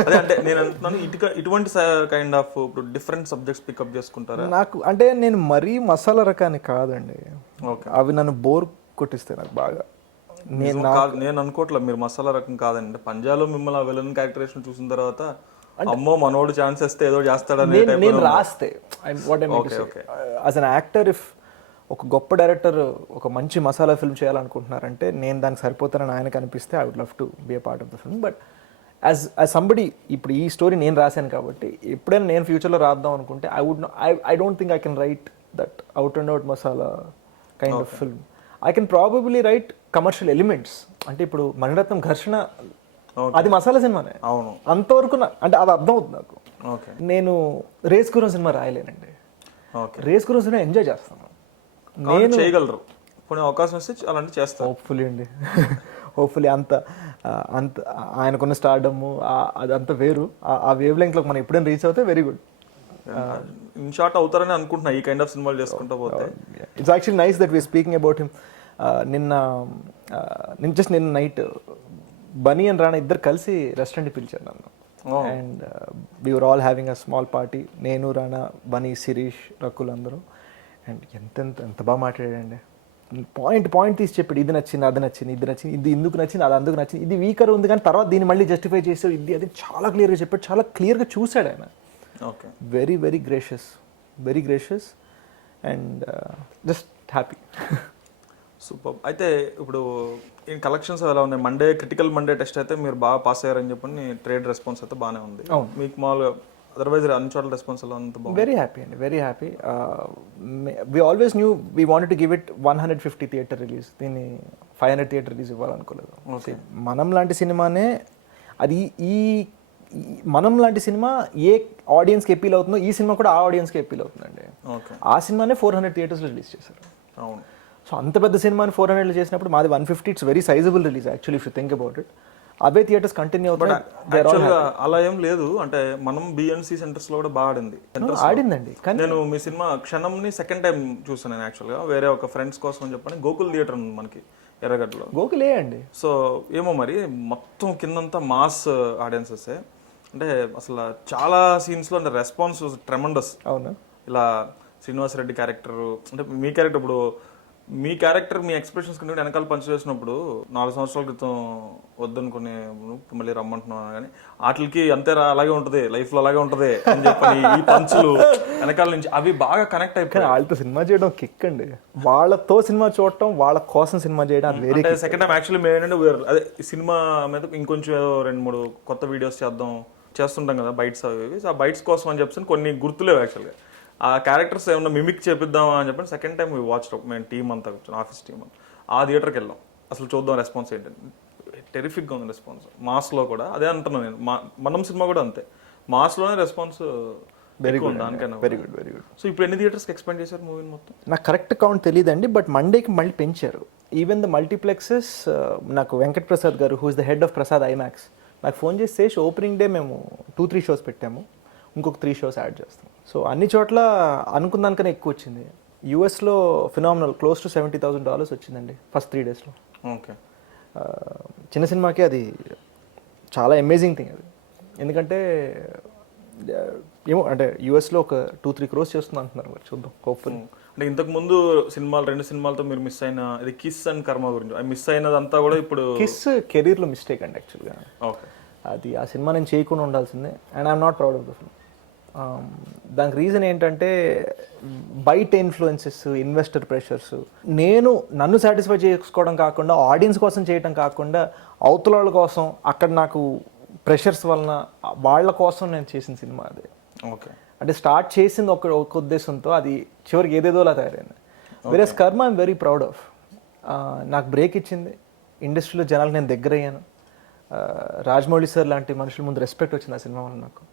అదే అంటే నేను అంటున్నాను, ఇటువంటి కైండ్ ఆఫ్ ఇప్పుడు డిఫరెంట్ సబ్జెక్ట్స్ పికప్ చేసుకుంటారా? నాకు అంటే నేను మరీ మసాలా రకాన్ని కాదండి, అవి నన్ను బోర్ కొట్టిస్తాయి నాకు బాగా. నేను అనుకోవట్లేదు మీరు మసాలా రకం కాదండి. పంజాలో మిమ్మల్ని ఆ విలన్ క్యారెక్టరేషన్ చూసిన తర్వాత అమ్మో మనోడు ఛాన్స్ ఇస్తే ఏదో చేస్తాడని నేను రాస్తే యాజ్ అన్ యాక్టర్, ఇఫ్ ఒక గొప్ప డైరెక్టర్ ఒక మంచి మసాలా ఫిల్మ్ చేయాలనుకుంటున్నారంటే నేను దానికి సరిపోతానని ఆయనకు అనిపిస్తే I would love to be a part of the film. But as somebody ఇప్పుడు ఈ స్టోరీ నేను రాశాను కాబట్టి ఎప్పుడైనా నేను ఫ్యూచర్లో రాద్దాం అనుకుంటే I don't think I can write that out and out masala kind of film. I can probably right commercial elements. అంటే ఇప్పుడు మణిరత్నం ఘర్షణ అది మసాలా సినిమానే, అవును, అంతవరకు అంటే అది అర్థం అవుతుంది నాకు. నేను రేస్ గురం సినిమా రాయలేనండి. రేస్ గురం సినిమా ఎంజాయ్ చేస్తాను, నేను చేయగలరు, కొన్ని అవకాశం వస్తే అలాంటి చేస్తాను. హోప్ఫుల్లీ అండి, హోప్ఫుల్లీ. అంత ఆయనకున్న స్టార్డమ్ అదంతా వేరు. ఆ వేవ్ లెంగ్త్ లో మనం ఎప్పుడైనా రీచ్ అవుతే వెరీ గుడ్. ఇన్ షార్ట్ అవుతారని అనుకుంటున్నా ఈ కైండ్ ఆఫ్ సినిమాలు చేసుకుంటూ పోతే. It's actually nice that Veer speaking about him. నిన్న నైట్ బనీ అండ్ రాణా ఇద్దరు కలిసి రెస్టారెంట్కి పిలిచారు నన్ను. And we were all having a small party, నేను, రాణా, బనీ, శిరీష్, రకుల్ అందరూ. అండ్ ఎంత బాగా మాట్లాడాడండి. పాయింట్ తీసి చెప్పాడు, ఇది నచ్చింది, అది నచ్చింది, ఇది నచ్చింది, ఇది ఎందుకు నచ్చింది, అది అందుకు నచ్చింది, ఇది వీకర్ ఉంది కానీ తర్వాత దీన్ని మళ్ళీ జస్టిఫై చేసావు, ఇది అది చాలా క్లియర్గా చెప్పాడు, చాలా క్లియర్గా చూశాడు ఆయన. Very very gracious and just happy. Super. అయితే ఇప్పుడు ఈ కలెక్షన్స్ ఎలా ఉన్నాయి? క్రిటికల్ మండే టెస్ట్ అయితే మీరు బాగా పాస్ అయ్యారని చెప్పి ట్రేడ్ రెస్పాన్స్ అయితే బాగానే ఉంది. మీకు మామూలుగా అదర్వైజ్ అన్ని చోట్ల రెస్పాన్స్ ఎలా అంత బాగుంది? వెరీ హ్యాపీ అండి, very happy. We always knew we wanted to give it 150 theatre release, దీన్ని 500 థియేటర్ రిలీజ్ ఇవ్వాలనుకోలేదు. మనం లాంటి సినిమానే అది, మనం లాంటి సినిమా ఏ ఆడియన్స్కి అపీల్ అవుతుందో ఈ సినిమా కూడా ఆ ఆడియన్స్కి అపీల్ అవుతుందండి. ఆ సినిమానే 400 థియేటర్స్లో రిలీజ్ చేశారు. అవును. సో అంత పెద్ద సినిమాని 400 చేసినప్పుడు మాది 150. It's very sizeable release actually if you think about it. Away theatres continue అవుతాయి. అలా ఏం లేదు, అంటే మనం బిఎన్సి సెంటర్స్ లో కూడా బాగా ఆడిందండి. నేను మీ సినిమా క్షణంని సెకండ్ టైం చూసాను నేను యాక్చువల్గా, వేరే ఒక ఫ్రెండ్స్ కోసం అని చెప్పని. గోకుల్ థియేటర్ ఉంది మనకి ఎర్రగడ్డలో. గోకులే అండి. సో ఏమో మరి మొత్తం కిందంతా మాస్ ఆడియన్సెస్, అంటే అసలు చాలా సీన్స్ లో అంటే రెస్పాన్స్ ట్రెమండస్. అవును. ఇలా శ్రీనివాస్ రెడ్డి క్యారెక్టర్, అంటే మీ క్యారెక్టర్, ఇప్పుడు మీ క్యారెక్టర్ మీ ఎక్స్ప్రెషన్స్ కంటే వెనకాల పంచ్ చేసినప్పుడు 4 సంవత్సరాల క్రితం వద్దనుకుని మళ్ళీ రమ్మంటున్నాను కానీ వాటికి అంతే అలాగే ఉంటుంది, లైఫ్ లో అలాగే ఉంటుంది అని చెప్పి ఈ పంచులు వెనకాల నుంచి అవి బాగా కనెక్ట్ అయిపోయి. వాళ్ళతో సినిమా చేయడం కిక్ అండి, వాళ్ళతో సినిమా చూడటం, వాళ్ళ కోసం సినిమా చేయడం. అంటే సెకండ్ టైం యాక్చువల్లీ మేము ఏంటంటే అదే సినిమా మీద ఇంకొంచెం 2-3 కొత్త వీడియోస్ చేస్తుంటాం కదా, బైట్స్ అవి. ఆ బైట్స్ కోసం అని చెప్పి కొన్ని గుర్తులేవు యాక్చువల్గా. ఆ క్యారెక్టర్స్ ఏమన్నా మిమిక్ చేపిద్దామా అని చెప్పి సెకండ్ టైం వాచ్ మేము టీమ్ అంతా కూర్చొని, ఆఫీస్ టీమ్ అంతా ఆ థియేటర్కి వెళ్ళాం. అసలు చూద్దాం రెస్పాన్స్ ఏంటంటే టెరిఫిక్గా ఉంది రెస్పాన్స్. మాస్లో కూడా అదే అంటున్నాను నేను, మనం సినిమా కూడా అంతే, మాస్లోనే response very good, very good, very good. So ఇప్పుడు ఎన్ని థియేటర్స్కి ఎక్స్పెండ్ చేశారు మూవీని మొత్తం? నాకు కరెక్ట్ కౌంట్ తెలియదండి, బట్ మండేకి మళ్ళీ పెంచారు. ఈవెన్ ద మల్టీప్లెక్సెస్, నాకు వెంకట్ ప్రసాద్ గారు, who is the head of Prasad IMAX, నాకు ఫోన్ చేసి శేష్ ఓపెనింగ్ డే మేము 2-3 షోస్ పెట్టాము, ఇంకొక 3 షోస్ యాడ్ చేస్తాం. సో అన్ని చోట్ల అనుకున్న దానికన్నా ఎక్కువ వచ్చింది. యూఎస్లో ఫినామినల్ క్లోజ్ టు $70,000 వచ్చిందండి ఫస్ట్ 3 డేస్లో. ఓకే. చిన్న సినిమాకి అది చాలా అమేజింగ్ థింగ్ అది. ఎందుకంటే ఏమో అంటే యూఎస్లో ఒక 2-3 crores చేస్తుంది అంటున్నారు, మరి చూద్దాం, హోప్ఫుల్లీ. అంటే ఇంతకు ముందు సినిమాలు 2 సినిమాలతో మీరు మిస్ అయిన ఇది కిస్ అండ్ కర్మ గురించి, అది మిస్ అయినదంతా కూడా ఇప్పుడు కిస్ కెరీర్లో మిస్టేక్ అండి యాక్చువల్గా. ఓకే. అది ఆ సినిమా నేను చేయకుండా ఉండాల్సిందే, and I'm not proud of the film. దానికి రీజన్ ఏంటంటే బయట ఇన్ఫ్లుయెన్సెస్, ఇన్వెస్టర్ ప్రెషర్స్. నేను నన్ను సాటిస్ఫై చేసుకోవడం కాకుండా, ఆడియన్స్ కోసం చేయడం కాకుండా, అవతల వాళ్ళ కోసం, అక్కడ నాకు ప్రెషర్స్ వలన వాళ్ళ కోసం నేను చేసిన సినిమా అది. ఓకే. అంటే స్టార్ట్ చేసింది ఒక ఉద్దేశంతో, అది చివరికి ఏదేదోలా తయారైంది. వేరేస్ కర్మ ఐఎమ్ వెరీ ప్రౌడ్ ఆఫ్. నాకు బ్రేక్ ఇచ్చింది, ఇండస్ట్రీలో జనాలకు నేను దగ్గర అయ్యాను. రాజమౌళి సార్ లాంటి మనుషుల ముందు రెస్పెక్ట్ వచ్చింది ఆ సినిమా వల్ల నాకు.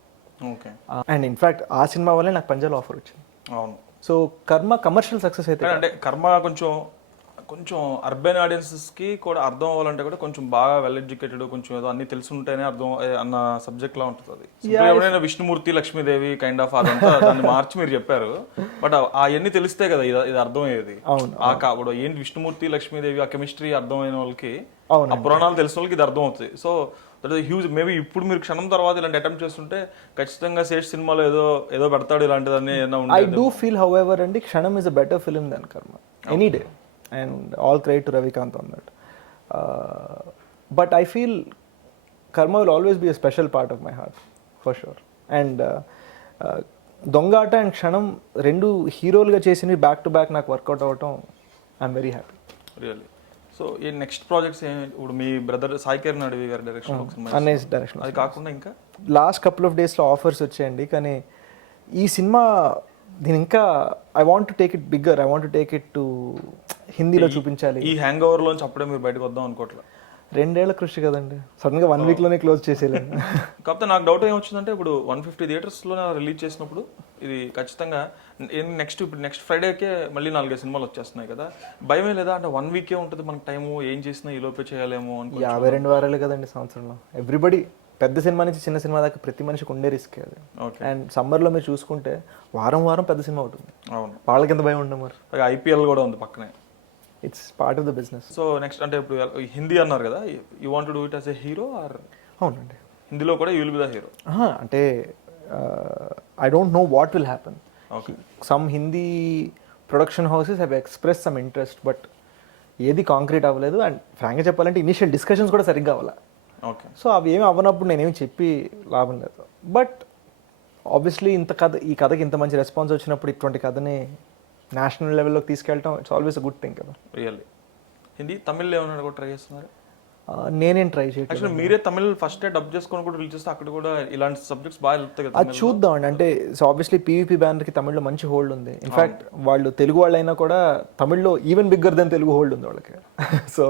ఓకే. అండ్ ఇన్ఫ్యాక్ట్ ఆ సినిమా వల్లే నాకు పంజాబ్ ఆఫర్ వచ్చింది. అవును. సో కర్మ కమర్షియల్ సక్సెస్ అయితే, అంటే కర్మ కొంచెం అర్బన్ ఆడియన్సెస్కి కూడా అర్థం అవ్వాలంటే కూడా కొంచెం బాగా వెల్ ఎడ్యుకేటెడ్, కొంచెం ఏదో అన్ని తెలిసి ఉంటేనే అర్థం అన్న సబ్జెక్ట్ లా ఉంటుంది అది. ఎవరైనా విష్ణుమూర్తి, లక్ష్మీదేవి కైండ్ ఆఫ్ అదంతా దాన్ని మార్చి మీరు చెప్పారు. బట్ అవన్నీ తెలిస్తే కదా ఇది అర్థమయ్యేది. ఆ ఇప్పుడు ఏంటి విష్ణుమూర్తి, లక్ష్మీదేవి ఆ కెమిస్ట్రీ అర్థమైన వాళ్ళకి, ఆ పురాణాలు తెలిసిన వాళ్ళకి ఇది అర్థం అవుతుంది. So that is huge. Maybe ఇప్పుడు మీరు క్షణం తర్వాత ఇలాంటి అటెంప్ట్ చేస్తుంటే ఖచ్చితంగా శేష్ సినిమాలో ఏదో పెడతాడు ఇలాంటిదని. I do feel however అండి, Kshanam is a better film than Karma any day. And all credit to Ravikant on that. But I feel Karma will always be a special part of my heart, for sure. And Dongata and Kshanam rendu హీరోలుగా చేసినవి బ్యాక్ టు బ్యాక్ నాకు వర్కౌట్ అవ్వటం I'm very happy. Really. So ఈ నెక్స్ట్ ప్రాజెక్ట్స్ ఇప్పుడు మీ బ్రదర్ సాయి కిరణ్ అడవి గారి డైరెక్షన్, అన్నయ్య డైరెక్షన్, అది కాకుండా ఇంకా లాస్ట్ కపుల్ ఆఫ్ డేస్లో ఆఫర్స్ వచ్చాయండి. కానీ ఈ సినిమా దీని ఇంకా I want to take it bigger, I want to take it to హిందీలో చూపించాలి. ఈ హ్యాంగ్ ఓవర్ లోంచి అప్పుడే మీరు బయటకు వద్దాం అనుకోవట్లే. 2 ఏళ్ల కృషి కదండి, సడన్ గా 1 వీక్ లోనే క్లోజ్ చేసేయలేదు. కాకపోతే నాకు డౌట్ ఏమొచ్చిందంటే, ఇప్పుడు 150 థియేటర్స్లో రిలీజ్ చేసినప్పుడు ఇది ఖచ్చితంగా నెక్స్ట్ ఫ్రైడేకే మళ్ళీ 4-5 సినిమాలు వచ్చేస్తున్నాయి కదా, భయమే లేదా? అంటే 1 వీకే ఉంటుంది మనకు టైము, ఏం చేసినా ఈ లోపే చేయాలేమో అని. 52 వారాలే కదండి సంవత్సరంలో. ఎవ్రీబడి, పెద్ద సినిమా నుంచి చిన్న సినిమా దాకా ప్రతి మనిషికి ఉండే రిస్క్ అది. అండ్ సమ్మర్లో మీరు చూసుకుంటే వారం పెద్ద సినిమా ఉంటుంది. అవును, వాళ్ళకి ఎంత భయం ఉండదు మరి. IPL కూడా ఉంది పక్కనే. It's part of the business. So next అంటే ఇప్పుడు హిందీ అన్నారు కదా, you want to do it as a hero or? అవునండి, హిందీలో కూడా you will be the hero. అంటే I don't know what will happen. Some Hindi production houses have express some interest, but ఏది కాంక్రీట్ అవ్వలేదు. అండ్ ఫ్రాంక్గా చెప్పాలంటే ఇనిషియల్ డిస్కషన్స్ కూడా సరిగ్గా అవ్వాలి. ఓకే. సో అవి ఏమి అవ్వనప్పుడు నేనేమి చెప్పి లాభం లేదు. బట్ ఆబ్వియస్లీ ఈ కథకి ఇంత మంచి రెస్పాన్స్ వచ్చినప్పుడు ఇటువంటి కథని నేషనల్ లెవెల్లోకి తీసుకెళ్ళటం it's always a good thing కదా. రియల్లీ. హిందీ, తమిళ్ ఏమన్నా కూడా ట్రై చేస్తున్నారు? నేనేం ట్రై చేయట్లేదు. యాక్చువల్లీ మీరే తమిళ్ ఫస్ట్ డబ్ చేసుకొని కూడా రిలీజ్ చేస్తే అక్కడ కూడా ఇలాంటి సబ్జెక్ట్స్ బాగా వెళ్తాయి కదా. అది చూద్దాం అండి. అంటే సో ఆబ్వియస్లీ PVP బ్యానర్కి తమిళ్లో మంచి హోల్డ్ ఉంది. ఇన్ఫ్యాక్ట్ వాళ్ళు తెలుగు వాళ్ళైనా కూడా తమిళ్లో even bigger than Telugu hold ఉంది వాళ్ళకి. సో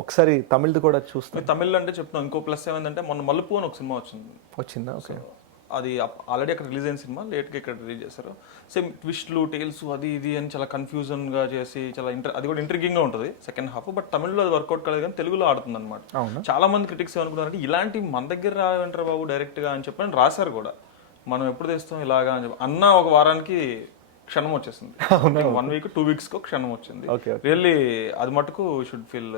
ఒకసారి తమిళ్ది కూడా చూస్తాం. తమిళ్ అంటే చెప్తున్నాం. ఇంకో ప్లస్ ఏమైందంటే, మొన్న మలుపు అని ఒక సినిమా వచ్చిందా? ఓకే. అది ఆల్రెడీ అక్కడ రిలీజ్ అయిన సినిమా, లేట్గా ఇక్కడ రిలీజ్ చేశారు. సేమ్ ట్విస్ట్లు, టేల్స్, అది ఇది అని చాలా కన్ఫ్యూజన్గా చేసి చాలా అది కూడా ఇంట్రిగింగ్గా ఉంటుంది సెకండ్ హాఫ్. బట్ తమిళ్లో అది వర్కౌట్ కాలేదు, కానీ తెలుగులో ఆడుతుంది అనమాట. చాలా మంది క్రిటిక్స్ ఏమనుకున్నారంటే, ఇలాంటి మన దగ్గర రావంటారు బాబు డైరెక్ట్గా అని చెప్పని రాశారు కూడా. మనం ఎప్పుడు తెస్తాం ఇలాగా అని చెప్పి అన్న ఒక వారానికి క్షణం వచ్చేసింది. 1 వీక్ 2 వీక్స్కి క్షణం వచ్చింది. రియల్లీ అది మటుకు should feel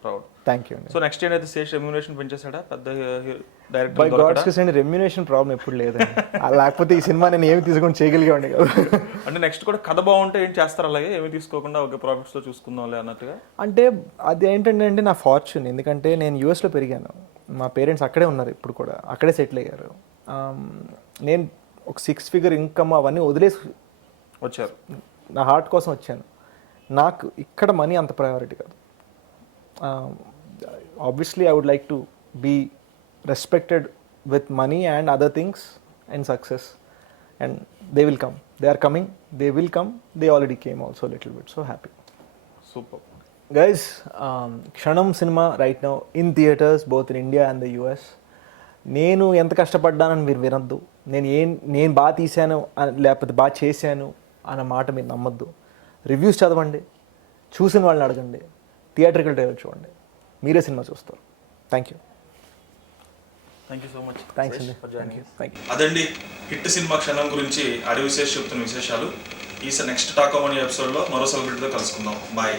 proud. Thank you. So next ఏంటైతే శేష్ రెమ్యూనరేషన్ పెంచేసాడా పెద్ద డైరెక్టర్? బై గాడ్స్ గ్రేస్ అండి, రెమ్యూనరేషన్ ప్రాబ్లం ఎప్పుడు లేదండి. లేకపోతే ఈ సినిమా నేను ఏమి తీసుకొని చేయగలిగేవాడిని కదా. అంటే నెక్స్ట్ కూడా కథ బాగుంటే ఏం చేస్తారు, అలాగే ఏమి తీసుకోకుండా ఒక ప్రాఫిట్స్తో చూసుకుందాంలే అన్నట్టుగా? అంటే అది ఏంటంటే అండి, నా ఫార్చ్యూన్. ఎందుకంటే నేను యూఎస్లో పెరిగాను, మా పేరెంట్స్ అక్కడే ఉన్నారు, ఇప్పుడు కూడా అక్కడే సెటిల్ అయ్యారు. నేను ఒక 6 ఫిగర్ ఇన్కమ్ అవన్నీ వదిలేసి వచ్చారు. నా హార్ట్ కోసం వచ్చాను. నాకు ఇక్కడ మనీ అంత ప్రయారిటీ కాదు. Obviously I would like to be respected with money and other things and success, and they will come, they are coming, they will come, they already came also a little bit, so happy. Super guys. Kshanam cinema right now in theaters both in India and the US. నేను ఎంత కష్టపడ్డానని మీరు వినొద్దు. నేను బాగా తీశాను లేకపోతే బాగా చేశాను అన్న మాట మీరు నమ్మొద్దు. రివ్యూస్ చదవండి, చూసిన వాళ్ళని అడగండి, థియేటర్కి ట్రైలర్ చూడండి, మీరే సినిమా చూస్తారు. Thank you so much. Thanks అండి. Thank you. అదండి హిట్ సినిమా క్షణం గురించి అడవి విశేష్ చెప్తున్న విశేషాలు. ఈ నెక్స్ట్ టాక్ అనే ఎపిసోడ్లో మరో సెలబ్రిటీతో కలుసుకుందాం. బాయ్.